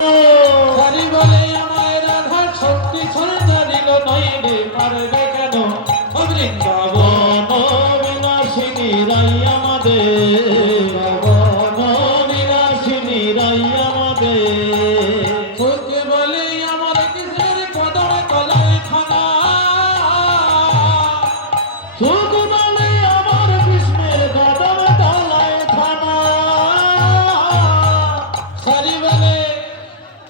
সারি বলে আমায় রাধা শক্তি ছড়ে জানিল নইলে পারবে কেন বৃন্দাবন বিনাশিনী রাই আমাদের বিনাশিনী রাই আমাদের তোকে বলে আমার কৃষ্ণের কদম তলায় খানা সুখ বলে আমার কৃষ্ণের কদম তলায় থানা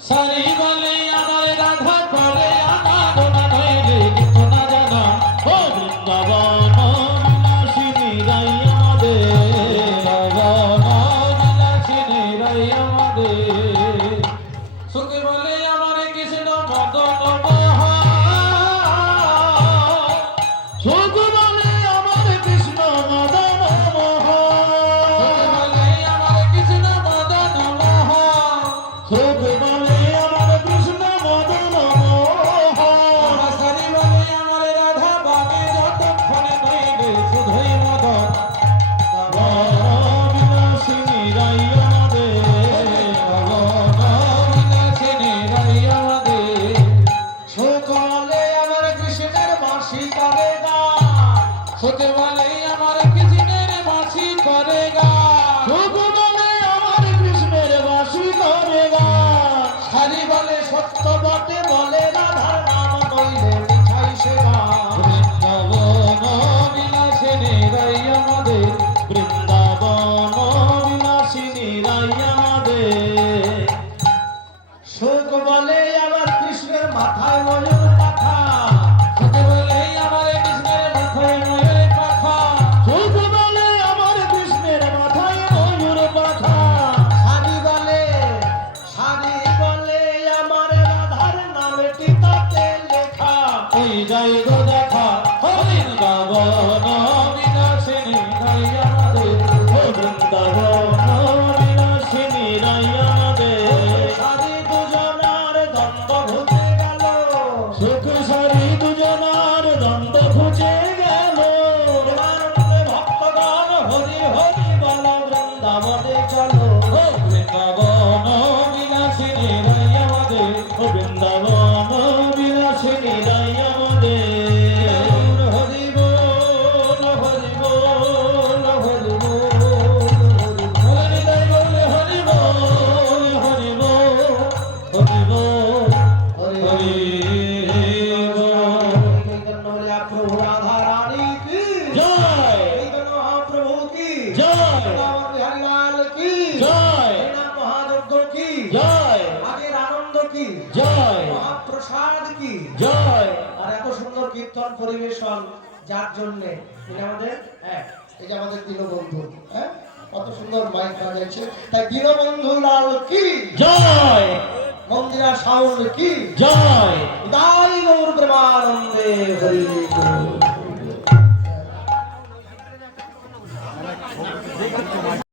সারি বলে আমার রাধা করে আনাদনা নইলে কিছু না জানা ও বৃন্দাবন বিনাশিনী রাই আমাদের বিনাশিনী রাই আমাদের সুখে বলে আমার কৃষ্ণ মদন মোহন সুখ বলে আমার কৃষ্ণ মদন মোহন বলে আমার কৃষ্ণ মদন মোহন সুখ বলে আমার কৃষ্ণ মদন মোহন সারি বলে আমার রাধা বামে যতক্ষণে নইলে শুধুই মদন বিনাশিনী রাই আমাদের বিনাশিনী রাই আমাদের সুখ বলে আমার কৃষ্ণের বাঁশি করে গান সুখ বলে আমার কৃষ্ণের বাঁশি করে গান সুখ বলে আমার কৃষ্ণের বাঁশি করে গান সারি বলে সত্য বটে বলে রাধার নাম নইলে মিছাই সে গান বৃন্দাবন বিনাশিনী রাই আমাদের বৃন্দাবন বিনাশিনী রাই আমাদের সুখ বলে আমার কৃষ্ণের মাথায় ময়ূর পাখা সুখ বলে আমার কৃষ্ণের মাথায় ময়ূর পাখা সুখ বলে আমার কৃষ্ণের মাথায় ময়ূর পাখা সারি বলে আমার রাধার নামটি তাতে লেখা ওই যাই গো দেখা বৃন্দাবন বিনাশিনী রাই আমাদের বৃন্দাবন বিনাশিনী রাই আমাদের সারি দুজনার দ্বন্দ্ব ঘুচে গেল সুখ সারি দুজনার দ্বন্দ্ব ঘুচে গেল ভক্তগণ হরি হরি বল বৃন্দাবনে চলো বৃন্দাবন বিনাশিনী রাই আমাদের বৃন্দাবন বিনাশিনী রাই আমাদের হরি বল হরি বল হরি বল হরি বল হরি বল হরি বল হরি বল হরি প্রভু রাধা রানী কি জয় প্রভু কি জয় হরিলাল কি জয় মহাযজ্ঞ কি জয় আগের আনন্দ কি জয় মহাপ্রসাদ কি জয় আর এত সুন্দর কীর্তন পরিবেশন যার জন্য আমাদের এই যে আমাদের দীনবন্ধু কত সুন্দর মাইক বাজাচ্ছে তাই দীনবন্ধু লাল কি জয় মন্দিরা সাউন্ড কি জয় দাই গৌর প্রেমানন্দে হরি